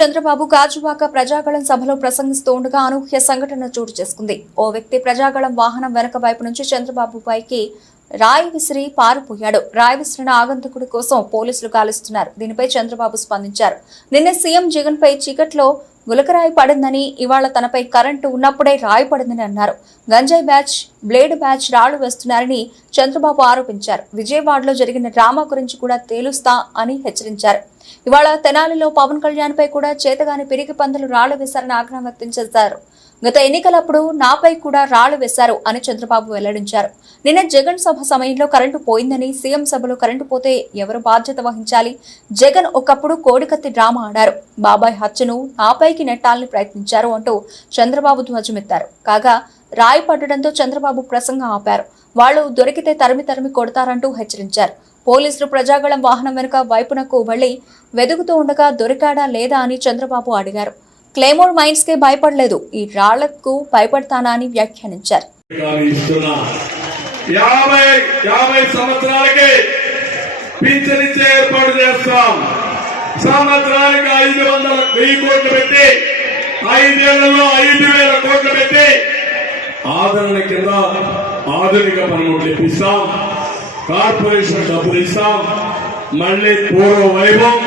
చంద్రబాబు గాజువాక ప్రజాగళం సభలో ప్రసంగిస్తూ ఉండగా అనూహ్య సంఘటన చోటు చేసుకుంది. ఓ వ్యక్తి ప్రజాగళం వాహనం వెనక వైపు నుంచి చంద్రబాబు పైకి రాయి విసిరి పారిపోయాడు. రాయి విసిరిన ఆగంతకుడి కోసం పోలీసులు గాలిస్తున్నారు. దీనిపై చంద్రబాబు స్పందించారు. నిన్న సీఎం జగన్ పై చీకట్లో గులకరాయి పడిందని, ఇవాళ తనపై కరెంటు ఉన్నప్పుడే రాయి పడిందని అన్నారు. గంజాయి బ్యాచ్, బ్లేడ్ బ్యాచ్ రాళ్లు వేస్తున్నారని చంద్రబాబు ఆరోపించారు. విజయవాడలో జరిగిన డ్రామా గురించి కూడా తేలుస్తా అని హెచ్చరించారు. ఇవాళ తెనాలిలో పవన్ కళ్యాణ్ పై కూడా చేతగాని పిరికి పందులు రాళ్లు వేశారని ఆగ్రహం వ్యక్తం చేశారు. గత ఎన్నికలప్పుడు నాపై కూడా రాళ్లు వేశారు అని చంద్రబాబు వెల్లడించారు. నిన్న జగన్ సభ సమయంలో కరెంటు పోయిందని, సీఎం సభలో కరెంటు పోతే ఎవరు బాధ్యత వహించాలి? జగన్ ఒకప్పుడు కోడికత్తి డ్రామా ఆడారు. బాబాయ్ హత్యను నాపైకి నెట్టాలని ప్రయత్నించారు అంటూ చంద్రబాబు ధ్వజమెత్తారు. కాగా రాయి పడడంతో చంద్రబాబు ప్రసంగం ఆపారు. వాళ్లు దొరికితే తరిమి కొడతారంటూ హెచ్చరించారు. పోలీసులు ప్రజాగళం వాహనం వెనుక వైపునకు వెళ్లి వెదుగుతూ ఉండగా దొరికాడా లేదా అని చంద్రబాబు అడిగారు. క్లేమోర్ మైన్స్ కే భయపడలేదు, ఈ రాళ్లకు భయపడతానా అని వ్యాఖ్యానించారు. 50 సంవత్సరాలకి పింఛన్ ఇచ్చే ఏర్పాటు చేస్తాం. సంవత్సరానికి 500,000 కోట్లు పెట్టి 5 ఏళ్లలో 5,000 కోట్లు పెట్టి ఆదరణ కింద ఆధునిక పనిముట్లు ఇప్పిస్తాం. కార్పొరేషన్ డబ్బులు ఇస్తాం. మళ్లీ పూర్వ వైభవం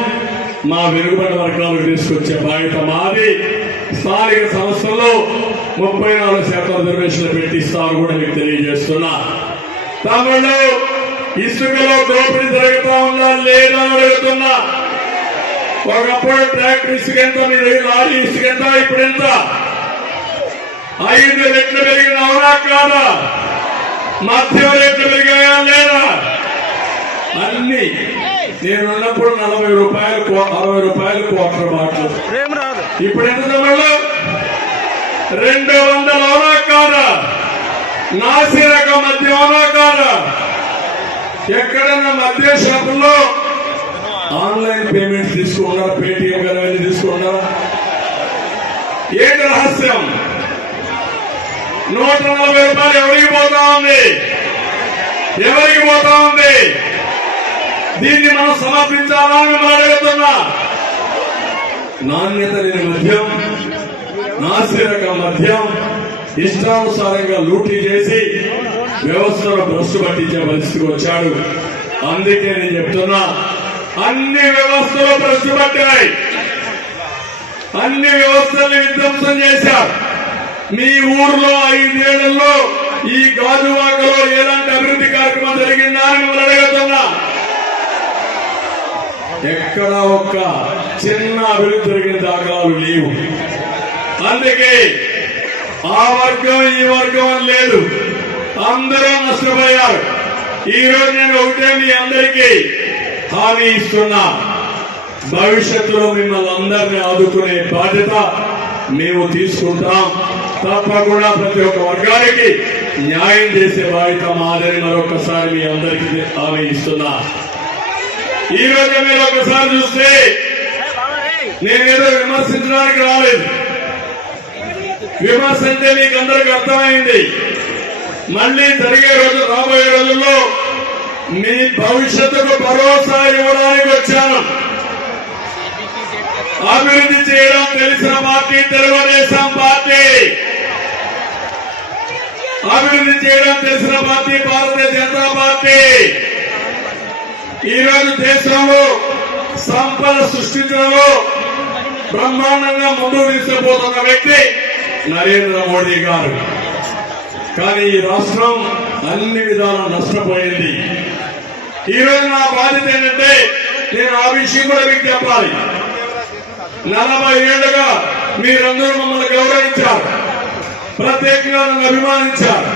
మా వెనుకబడిన వర్గాలకు తీసుకొచ్చే బాధ్యత మాది. స్థానిక సంస్థల్లో 34% రిజర్వేషన్లు పెట్టిస్తారు కూడా మీకు తెలియజేస్తున్నా. తమిళలో ఇసుకలో దోపిడీ జరుగుతూ ఉందా లేదా అడుగుతున్నా. ఒకప్పుడు ట్రాక్టర్ ఇసుక ఎంత, మీ దగ్గర లారీ ఇసుక ఎంత, ఇప్పుడు ఎంత? 5 రెట్లు పెరిగిన అవునా కాదా? మధ్య రేట్లు పెరిగాయా లేదా? అన్ని నేనున్నప్పుడు 40 రూపాయలు 60 రూపాయలు క్వార్టర్ బాటిల్, ఇప్పుడు ఎంత తమిళలో 200 అవునా కాదా? నాసిరక మద్యం అవునా కాదా? ఎక్కడన్నా మద్య షాపుల్లో ఆన్లైన్ పేమెంట్స్ తీసుకున్నారా? పేటిఎం కదా తీసుకున్నారా? ఏంటి రహస్యం? 140 రూపాయలు ఎవరికి పోతా ఉంది? ఎవరికి పోతా ఉంది? దీన్ని మనం సమర్పించాలా అని మనం అడుగుతున్నా. నాణ్యత లేని మద్యం, నాసిరక మద్యం ఇష్టానుసారంగా లూటీ చేసి వ్యవస్థను భ్రష్టు పట్టించే పరిస్థితికి వచ్చాడు. అందుకే నేను చెప్తున్నా, అన్ని వ్యవస్థలు భ్రష్టు పట్టాయి. అన్ని వ్యవస్థల్ని విధ్వంసం చేశారు. మీ ఊర్లో 5 ఏళ్లలో ఈ గాజువాకలో ఎలాంటి అభివృద్ధి కార్యక్రమం జరిగిందా అని మిమ్మల్ని అడుగుతున్నా. ఎక్కడ ఒక్క చిన్న అభివృద్ధి జరిగిన దాఖలాలు లేవు. అందుకే ఆ వర్గం ఈ వర్గం అని లేదు, అందరూ నష్టపోయారు. ఈ రోజు నేను ఒకటే మీ అందరికీ హామీ ఇస్తున్నా, భవిష్యత్తులో మిమ్మల్ని అందరినీ ఆదుకునే బాధ్యత మేము తీసుకుంటాం. తప్పకుండా ప్రతి ఒక్క వర్గానికి న్యాయం చేసే బాధ్యత మాదని మరొకసారి మీ అందరికీ హామీ ఇస్తున్నా. ఈ రోజు మీరు ఒకసారి చూస్తే నేనేదో విమర్శించడానికి రాలేదు. విమర్శ అంటే మీకు అందరికి అర్థమైంది. మళ్లీ జరిగే రాబోయే రోజుల్లో మీ భవిష్యత్తుకు భరోసా ఇవ్వడానికి వచ్చాను. అభివృద్ధి చేయడం తెలిసిన పార్టీ తెలుగుదేశం పార్టీ. అభివృద్ధి చేయడం తెలిసిన పార్టీ భారతీయ జనతా పార్టీ. ఈ రోజు దేశంలో సంపద సృష్టించడంలో బ్రహ్మాండంగా ముందుకు తీసుకుపోతున్న వ్యక్తి నరేంద్ర మోడీ గారు. కానీ ఈ రాష్ట్రం అన్ని విధాలా నష్టపోయింది. ఈ రోజు నా బాధ్యత ఏంటంటే, నేను ఆ విషయం కూడా మీకు చెప్పాలి. 40 ఏళ్లుగా మీరందరూ మమ్మల్ని గౌరవించారు, ప్రత్యేకంగా నన్ను అభిమానించారు.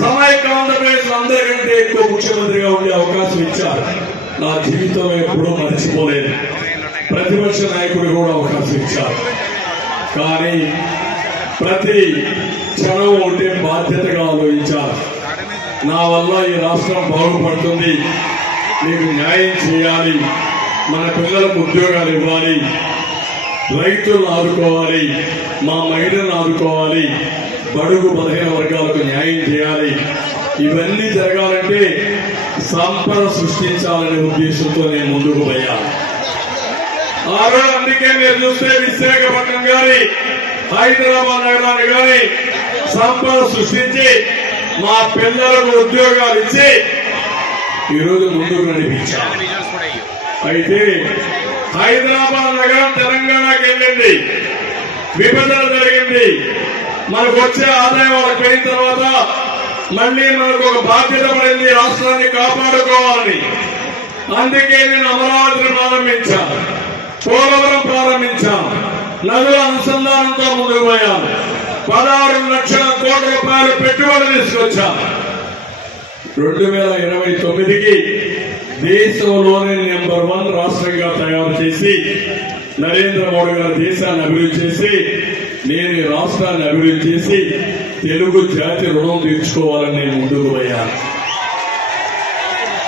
సమైక్య ఆంధ్రప్రదేశ్ అందరికంటే ఎక్కువ ముఖ్యమంత్రిగా ఉండే అవకాశం ఇచ్చారు. నా జీవితం ఎప్పుడూ మర్చిపోలేదు. ప్రతిపక్ష నాయకుడు కూడా అవకాశం ఇచ్చారు. కానీ ప్రతి క్షణం ఉంటే బాధ్యతగా ఆలోచించారు. నా వల్ల ఈ రాష్ట్రం బాగుపడుతుంది, మీకు న్యాయం చేయాలి, మన పిల్లలకు ఉద్యోగాలు ఇవ్వాలి, రైతులను ఆదుకోవాలి, మా మహిళలను ఆదుకోవాలి, బడుగు బలహీన వర్గాలకు న్యాయం చేయాలి. ఇవన్నీ జరగాలంటే సంపద సృష్టించాలనే ఉద్దేశంతో నేను ముందుకు పోయాను. ఆ రోజు అందుకే మీరు చూస్తే విశాఖపట్నం గాని హైదరాబాద్ నగరాన్ని గాని సంపద సృష్టించి మా పిల్లలకు ఉద్యోగాలు ఇచ్చి ఈరోజు ముందుకు నడిపించారు. అయితే హైదరాబాద్ నగరం తెలంగాణకి వెళ్ళింది, విభజన జరిగింది. మనకు వచ్చే ఆదాయం వాళ్ళకి పోయిన తర్వాత మళ్ళీ మనకు ఒక బాధ్యత పడింది, రాష్ట్రాన్ని కాపాడుకోవాలని. అందుకే నేను అమరావతిని ప్రారంభించాను, పోలవరం ప్రారంభించాం, నదుల అనుసంధానంతో ముందుకు పోయాం, 16 లక్షల కోట్ల రూపాయలు పెట్టుబడి తీసుకొచ్చాం. 2029కి దేశంలోనే నెంబర్ 1 రాష్ట్రంగా తయారు చేసి నరేంద్ర మోడీ గారు దేశాన్ని అభివృద్ధి చేసి నేను ఈ రాష్ట్రాన్ని అభివృద్ధి చేసి తెలుగు జాతి రుణం తీర్చుకోవాలని నేను ముందుకు పోయాను.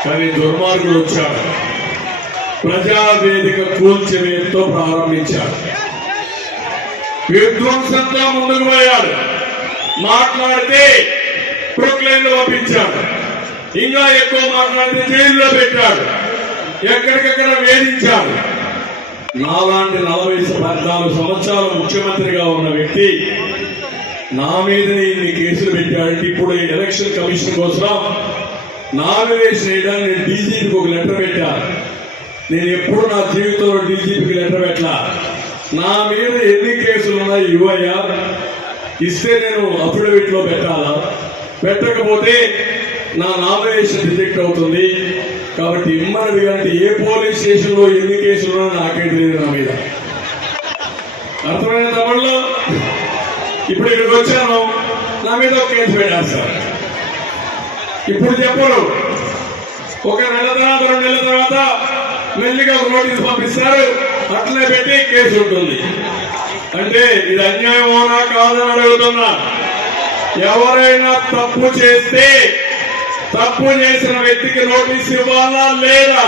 కానీ దుర్మార్గుడు వచ్చాడు, ప్రజావేదిక కూల్చివేతతో ప్రారంభించాడు, విధ్వంసంతో ముందుకు పోయాడు, మాట్లాడితే ప్రొక్లైన్లు పంపించాడు, ఇంకా ఎక్కువ మాట్లాడితే జైల్లో పెట్టాడు, ఎక్కడికక్కడ వేధించాడు. నాలాంటి 44 సంవత్సరాలు ముఖ్యమంత్రిగా ఉన్న వ్యక్తి నా మీదనే ఇన్ని కేసులు పెట్టాడంటే ఇప్పుడు ఎలక్షన్ కమిషన్ కోసం నామినేషన్ వేయడానికి నేను డీజీపీకి ఒక లెటర్ పెట్టాను. నేను ఎప్పుడు నా జీవితంలో డీజీపీకి లెటర్ పెట్టా. నా మీద ఎన్ని కేసులు ఉన్నాయి ఇవ్వయ్యా, ఇస్తే నేను అఫిడవిట్ లో పెట్టాలా, పెట్టకపోతే నా నామినేషన్ రిజెక్ట్ అవుతుంది. కాబట్టి ఇమ్మని అంటే ఏ పోలీస్ స్టేషన్ లో ఎన్ని కేసులు ఉన్నా నాకే తెలియదు నా మీద. అర్థమైన తమిళలో ఇప్పుడు ఇక్కడికి వచ్చాను, నా మీద ఒక కేసు పెట్టేస్తారు. ఇప్పుడు చెప్పరు, ఒక నెల తర్వాత 2 నెలల తర్వాత మెల్లిగా ఒక నోటీస్ పంపిస్తారు, అట్లనే పెట్టి కేసు ఉంటుంది. అంటే ఇది అన్యాయమోనా కాదని అడుగుతున్నా. ఎవరైనా తప్పు చేస్తే తప్పు చేసిన వ్యక్తికి నోటీస్ ఇవ్వాలా లేదా,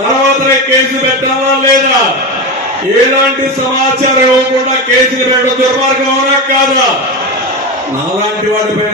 తర్వాత కేసు పెట్టాలా లేదా, ఎలాంటి సమాచారం ఇవ్వకుండా కేసులు పెట్టడం దుర్మార్గం అవునా కాదా? నాలాంటి వాటిపైన